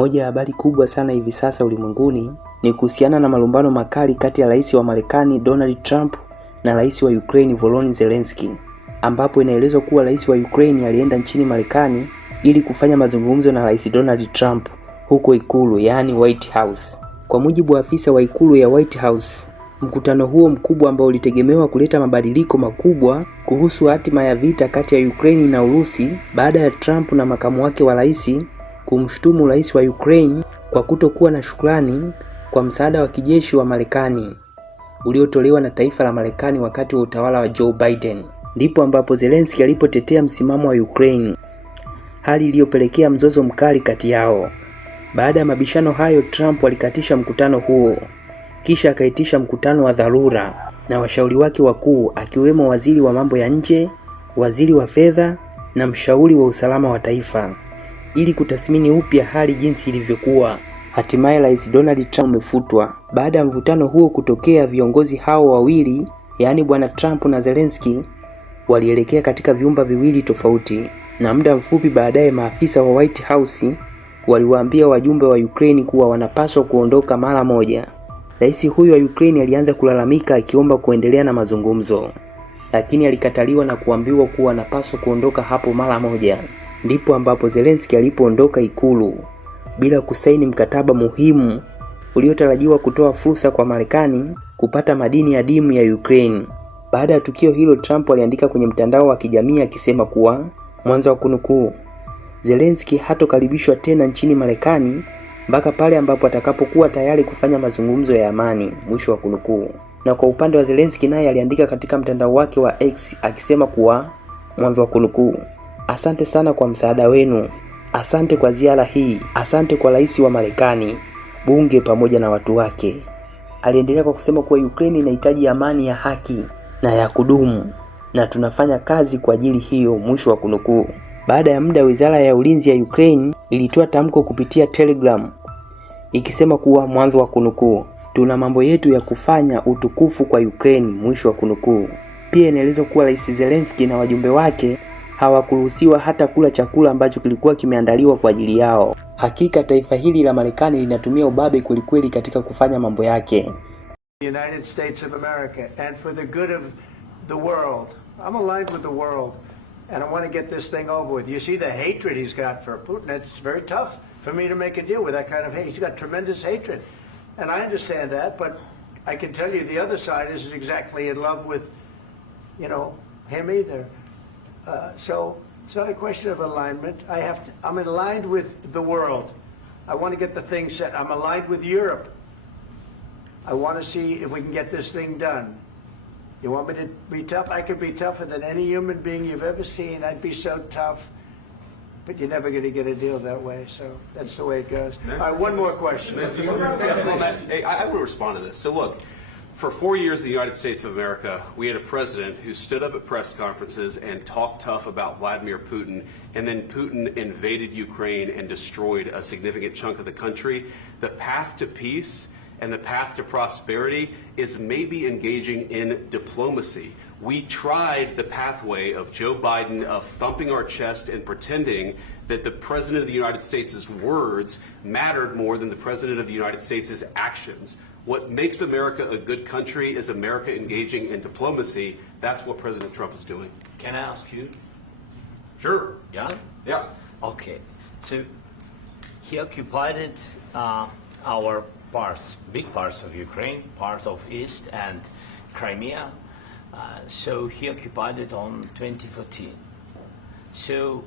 Moja ya habari kubwa sana hivi sasa ulimwenguni ni kuhusiana na malumbano makali kati ya rais wa Marekani Donald Trump na rais wa Ukraine Volodymyr Zelensky, ambapo inaelezwa kuwa rais wa Ukraine alienda nchini Marekani ili kufanya mazungumzo na rais Donald Trump huko ikulu, yaani White House. Kwa mujibu wa afisa wa ikulu ya White House, mkutano huo mkubwa ambao ulitegemewa kuleta mabadiliko makubwa kuhusu hatima ya vita kati ya Ukraine na Urusi baada ya Trump na makamu wake wa rais kumshutumu rais wa Ukraine kwa kutokuwa na shukrani kwa msaada wa kijeshi wa Marekani uliotolewa na taifa la Marekani wakati wa utawala wa Joe Biden. Ndipo ambapo Zelensky alipotetea msimamo wa Ukraine, hali iliyopelekea mzozo mkali kati yao. Baada ya mabishano hayo, Trump alikatisha mkutano huo, kisha akaitisha mkutano wa dharura na washauri wake wakuu, akiwemo waziri wa mambo ya nje, waziri wa fedha na mshauri wa usalama wa taifa, ili kutathmini upya hali jinsi ilivyokuwa. Hatimaye rais Donald Trump umefutwa. Baada ya mvutano huo kutokea, viongozi hao wawili, yaani bwana Trump na Zelensky, walielekea katika vyumba viwili tofauti, na muda mfupi baadaye maafisa wa White House waliwaambia wajumbe wa Ukraine kuwa wanapaswa kuondoka mara moja. Rais huyo wa Ukraine alianza kulalamika akiomba kuendelea na mazungumzo, lakini alikataliwa na kuambiwa kuwa anapaswa kuondoka hapo mara moja. Ndipo ambapo Zelensky alipoondoka ikulu bila kusaini mkataba muhimu uliotarajiwa kutoa fursa kwa Marekani kupata madini adimu ya Ukraine. Baada ya tukio hilo, Trump aliandika kwenye mtandao wa kijamii akisema kuwa, mwanzo wa kunukuu, Zelensky hatokaribishwa tena nchini Marekani mpaka pale ambapo atakapokuwa tayari kufanya mazungumzo ya amani, mwisho wa kunukuu. Na kwa upande wa Zelensky, naye aliandika katika mtandao wake wa X akisema kuwa, mwanzo wa kunukuu, asante sana kwa msaada wenu, asante kwa ziara hii, asante kwa rais wa Marekani, bunge pamoja na watu wake. Aliendelea kwa kusema kuwa Ukraine inahitaji amani ya haki na ya kudumu na tunafanya kazi kwa ajili hiyo, mwisho wa kunukuu. Baada ya muda, wizara ya ulinzi ya Ukraine ilitoa tamko kupitia Telegram ikisema kuwa, mwanzo wa kunukuu, tuna mambo yetu ya kufanya, utukufu kwa Ukraine, mwisho wa kunukuu. Pia inaelezwa kuwa rais Zelensky na wajumbe wake hawakuruhusiwa hata kula chakula ambacho kilikuwa kimeandaliwa kwa ajili yao. Hakika taifa hili la Marekani linatumia ubabe kwelikweli katika kufanya mambo yake. United States of America and for the good of the world. I'm aligned with the world and I want to get this thing over with. You see the hatred he's got for Putin. It's very tough for me to make a deal with that kind of hate. He's got tremendous hatred. And I understand that, but I can tell you the other side isn't exactly in love with, him either. So it's not a question of alignment. I'm aligned with the world. I want to get the thing set. I'm aligned with Europe. I want to see if we can get this thing done. You want me to be tough? I could be tougher than any human being you've ever seen. I'd be so tough. But you're never going to get a deal that way, so that's the way it goes. All right, one more question. Hey, I will respond to this. So look, for 4 years in the United States of America, we had a president who stood up at press conferences and talked tough about Vladimir Putin, and then Putin invaded Ukraine and destroyed a significant chunk of the country. The path to peace and the path to prosperity is maybe engaging in diplomacy. We tried the pathway of Joe Biden of thumping our chest and pretending that the President of the United States' words mattered more than the President of the United States' actions. What makes America a good country is America engaging in diplomacy. That's what President Trump is doing. Can I ask you? Sure. Yeah? Yeah. Okay. So he occupied our parts, big parts of Ukraine, part of East and Crimea. So he occupied it on 2014. So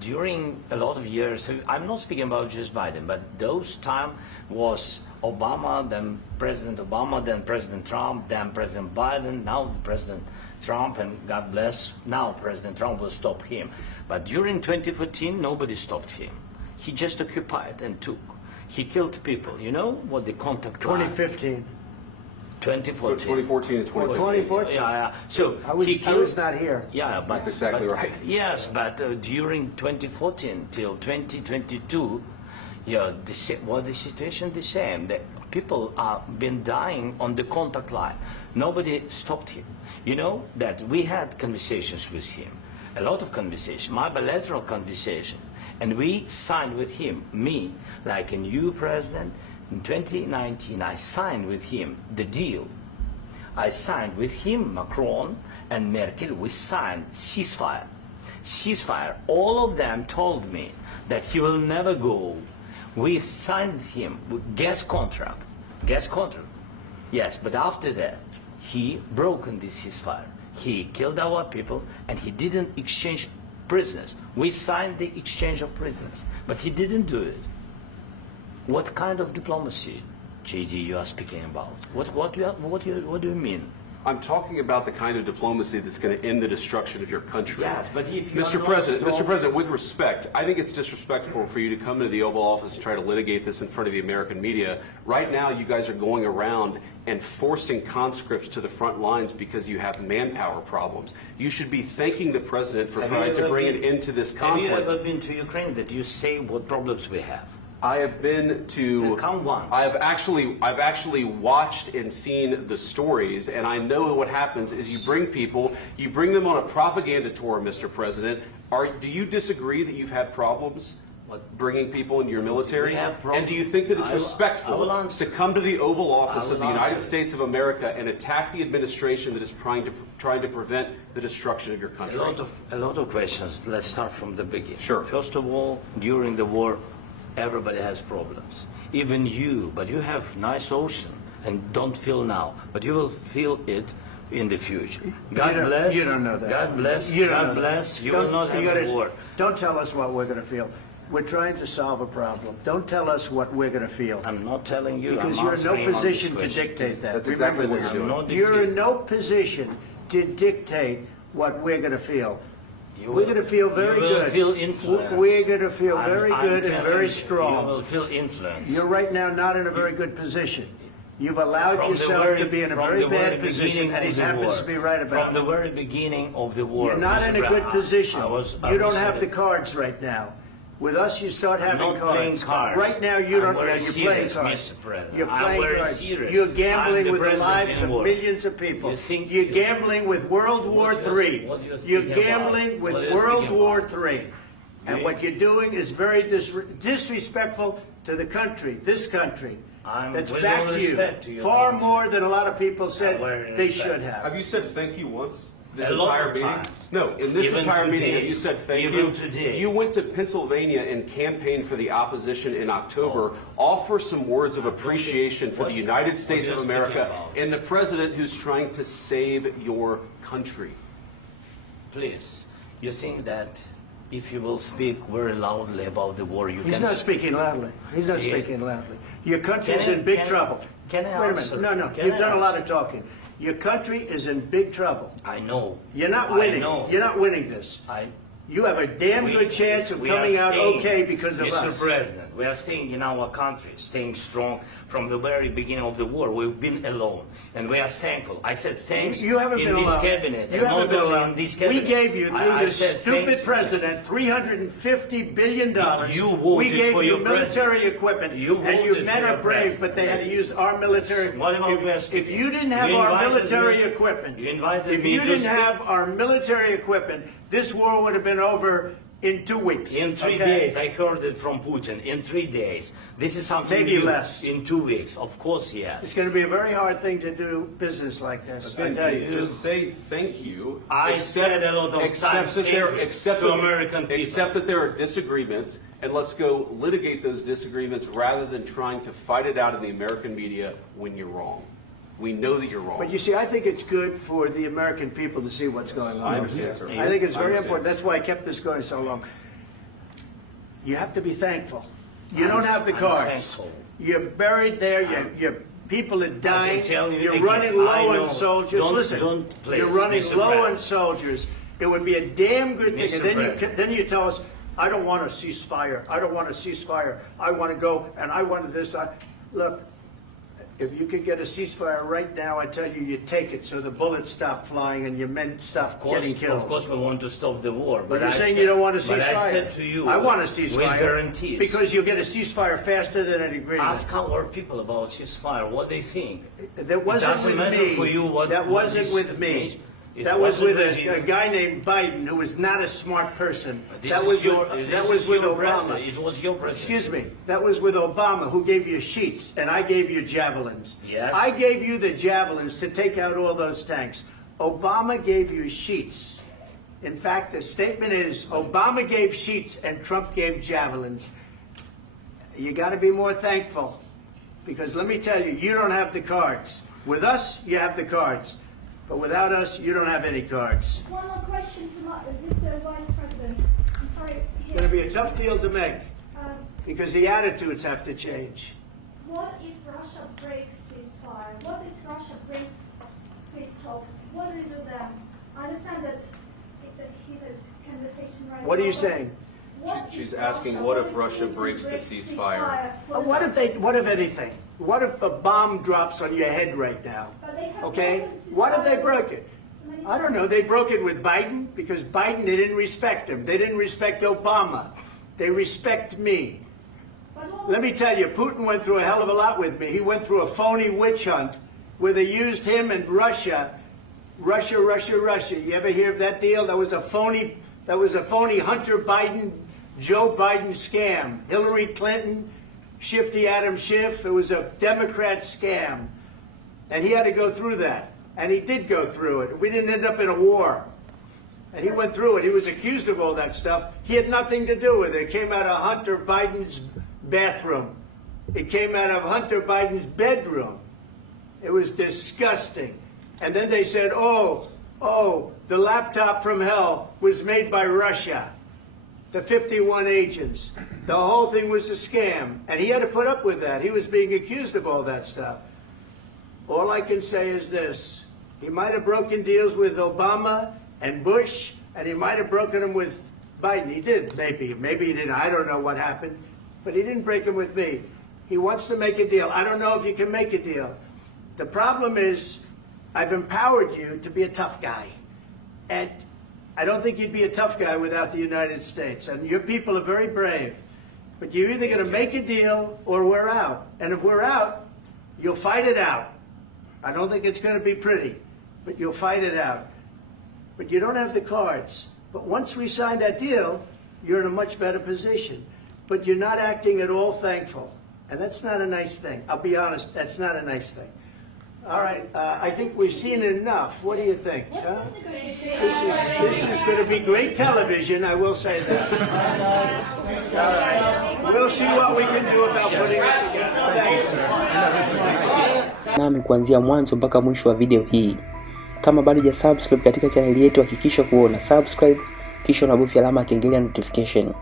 during a lot of years, so I'm not speaking about just Biden, but those time was Obama, then President Obama, then President Trump, then President Biden, now President Trump, and God bless, now President Trump will stop him. But during 2014, nobody stopped him. He just occupied and took. He killed people. You know what the contact 2015. 2014 and 2014. 2014. Yeah. So I was not here. Yeah, but that's exactly right. Yes, but during 2014 till 2022, the situation the same. The people are been dying on the contact line. Nobody stopped him. You know that we had conversations with him. a lot of conversation, my bilateral conversation, and we signed with him, me, like a new president. In 2019, I signed with him the deal. I signed with him, Macron and Merkel, we signed ceasefire. Ceasefire. All of them told me that he will never go. We signed with him with gas contract. Gas contract. Yes, but after that, he broken this ceasefire. He killed our people and he didn't exchange prisoners. We signed the exchange of prisoners, but he didn't do it. What kind of diplomacy, JD, you are speaking about? What do you mean? I'm talking about the kind of diplomacy that's going to end the destruction of your country. Yes, but if you Mr. President, with respect, I think it's disrespectful for you to come to the Oval Office and try to litigate this in front of the American media. Right now, you guys are going around and forcing conscripts to the front lines because you have manpower problems. You should be thanking the President for trying to bring an end to this conflict. Have you ever been to Ukraine that you say what problems we have? I have been to. Come once. I've actually watched and seen the stories, and I know what happens is you bring them on a propaganda tour, Mr. President. Do you disagree that you've had problems bringing people into your military? We have problems. And do you think that it's respectful to come to the Oval Office of the United States of America and attack the administration that is trying to prevent the destruction of your country? A lot of questions. Let's start from the beginning. Sure. First of all, during the war, everybody has problems, even you, but you have nice ocean and don't feel now, but you will feel it in the future. God bless. You don't know that. God bless. You God bless. You will not have a war. Don't tell us what we're going to feel. We're trying to solve a problem. Don't tell us what we're going to feel. I'm not telling you. Because I'm you're in no answering on position this to question. dictate that. That's exactly Remember what this. you're doing. You're in no position to dictate what we're going to feel. You We're will- going to feel very you will good. feel influenced. We're going to feel very I'm good and telling very you, strong. You will feel influence. You're right now not in a very good position. You've allowed From the yourself very- to be in a from very the bad very position, beginning and he of the happens war. to be right about From the it. very beginning of the war. You're not Mr. in a good Brown, position. I was You don't have the saying- cards right now. With us, you start I'm having not playing cards. cards. Right now, you I'm don't. very You're playing serious, cards. Mr. President. You're I'm playing very cards. serious. You're I'm gambling the with the president lives in of war. millions of people. You think You're you- gambling with World War What you're- III. what you're You're speaking gambling about? with What you're World speaking War about? III. And You- what you're doing is very disrespectful to the country, this country. I'm That's with back all to you. respect to your Far country. more than a lot of people said very they respect. should have. Have you said thank you once? This A lot entire of meeting? times. No, in this Even entire meeting, today. have you said thank Even you? today. You went to Pennsylvania and campaigned for the opposition in October. Offer some words of appreciation for the United States what of you're America speaking about. and the president who's trying to save your country. Please, you think that if you will speak very loudly about the war, you He's can... not speaking loudly. He's not Yeah. speaking loudly. Your country's Can I- in big can I- trouble. can I Wait a answer? minute. No, Can you've I done a lot answer? of talking. Your country is in big trouble. I know. You're not I winning. know. You're not winning this. You have a damn good chance of we are coming out staying, okay because of Mr. us. President, we are staying in our country, staying strong from the very beginning of the war. We've been alone, and we are thankful. I said thanks You haven't in been this alone. cabinet. You and haven't not been only alone. in this We cabinet. gave you, through I this said stupid thank- president, $350 billion. You voted we gave for you your military president. equipment, You and you voted men for are your brave, president. but they had to use our military. What about West? If you didn't have You our invited military me- equipment, you invited if me you to didn't speak- have our military equipment, this war would have been over in 2 weeks. In 3 okay? days, I heard it from Putin. In 3 days, this is something Maybe new. less. In 2 weeks, of course, yes. It's going to be a very hard thing to do business like this. I tell you. Just say thank you. I said a lot of except times that there, thank you except to that- American people. Except that there are disagreements, and let's go litigate those disagreements rather than trying to fight it out in the American media when you're wrong. We know that you're wrong. But you see, I think it's good for the American people to see what's going on. I understand, sir. I think it's I very understand. important. That's why I kept this going so long. You have to be thankful. You don't have the I'm cards. thankful. You're buried there. Your people are dying. tell you You're again, running I low know. on soldiers. Don't- Listen, don't please, you're running Mr. low on President. soldiers. It would be a damn good thing. Mr. And then President. then you tell us, I don't want a ceasefire. I don't want a ceasefire. I want to go and I want this. Look. If you could get a ceasefire right now, I tell you, you take it so the bullets stop flying and your men stop getting killed. Of course, we want to stop the war. But you're I saying said- you don't want a ceasefire. But I said to you, I want a ceasefire. with guarantees. Because you'll get a ceasefire faster than an agreement. Ask our people about ceasefire, what they think. That wasn't It doesn't with matter me. for you what That what wasn't is- with me. That was with a guy named Biden who was not a smart person. That was with Obama. It was your president. Excuse me. That was with Obama, who gave you sheets, and I gave you javelins. Yes. I gave you the javelins to take out all those tanks. Obama gave you sheets. In fact, the statement is Obama gave sheets and Trump gave javelins. You got to be more thankful, because let me tell you, you don't have the cards. With us, you have the cards. But without us, you don't have any cards. One more question to Mr. Vice President. I'm sorry. It's going to be a tough deal to make, because the attitudes have to change. What if Russia breaks ceasefire? What if Russia breaks peace talks? What do we do then? I understand that it's a heated conversation right now. What are you saying? She's asking, what if Russia breaks the ceasefire? What if anything? What if a bomb drops on your head right now? Okay? What if they broke it? I don't know. They broke it with Biden, because Biden, they didn't respect him. They didn't respect Obama. They respect me. Let me tell you, Putin went through a hell of a lot with me. He went through a phony witch hunt where they used him and Russia. Russia. You ever hear of that deal? That was a phony Hunter Biden, Joe Biden scam. Hillary Clinton, Shifty Adam Schiff. It was a Democrat scam. And he had to go through that. And he did go through it. We didn't end up in a war. And he went through it. He was accused of all that stuff. He had nothing to do with it. It came out of Hunter Biden's bathroom. It came out of Hunter Biden's bedroom. It was disgusting. And then they said, oh, the laptop from hell was made by Russia. The 51 agents. The whole thing was a scam. And he had to put up with that. He was being accused of all that stuff. All I can say is this. He might have broken deals with Obama and Bush, and he might have broken them with Biden. He did, maybe. Maybe he didn't. I don't know what happened. But he didn't break them with me. He wants to make a deal. I don't know if you can make a deal. The problem is, I've empowered you to be a tough guy. And I don't think you'd be a tough guy without the United States. And your people are very brave. But you're either going to make a deal or we're out. And if we're out, you'll fight it out. I don't think it's going to be pretty, but you'll fight it out. But you don't have the cards. But once we sign that deal, you're in a much better position. But you're not acting at all thankful. And that's not a nice thing. I'll be honest, that's not a nice thing. All right, I think we've seen enough. What do you think? Huh? This is going to be great television, I will say that. All right. We'll see what we can do about putting it together. Thanks, sir. Nami kuanzia mwanzo mpaka mwisho wa video hii. Kama bado hujasubscribe katika channel yetu, hakikisha kuona subscribe kisha unabofya alama ya kengele ya notification.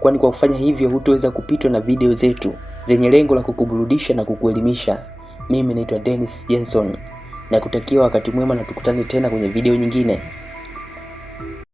Kwani kwa kufanya hivyo hutaweza kupitwa na video zetu zenye lengo la kukuburudisha na kukuelimisha. Mimi naitwa Dennis Jenson na kutakia wakati mwema, na tukutane tena kwenye video nyingine.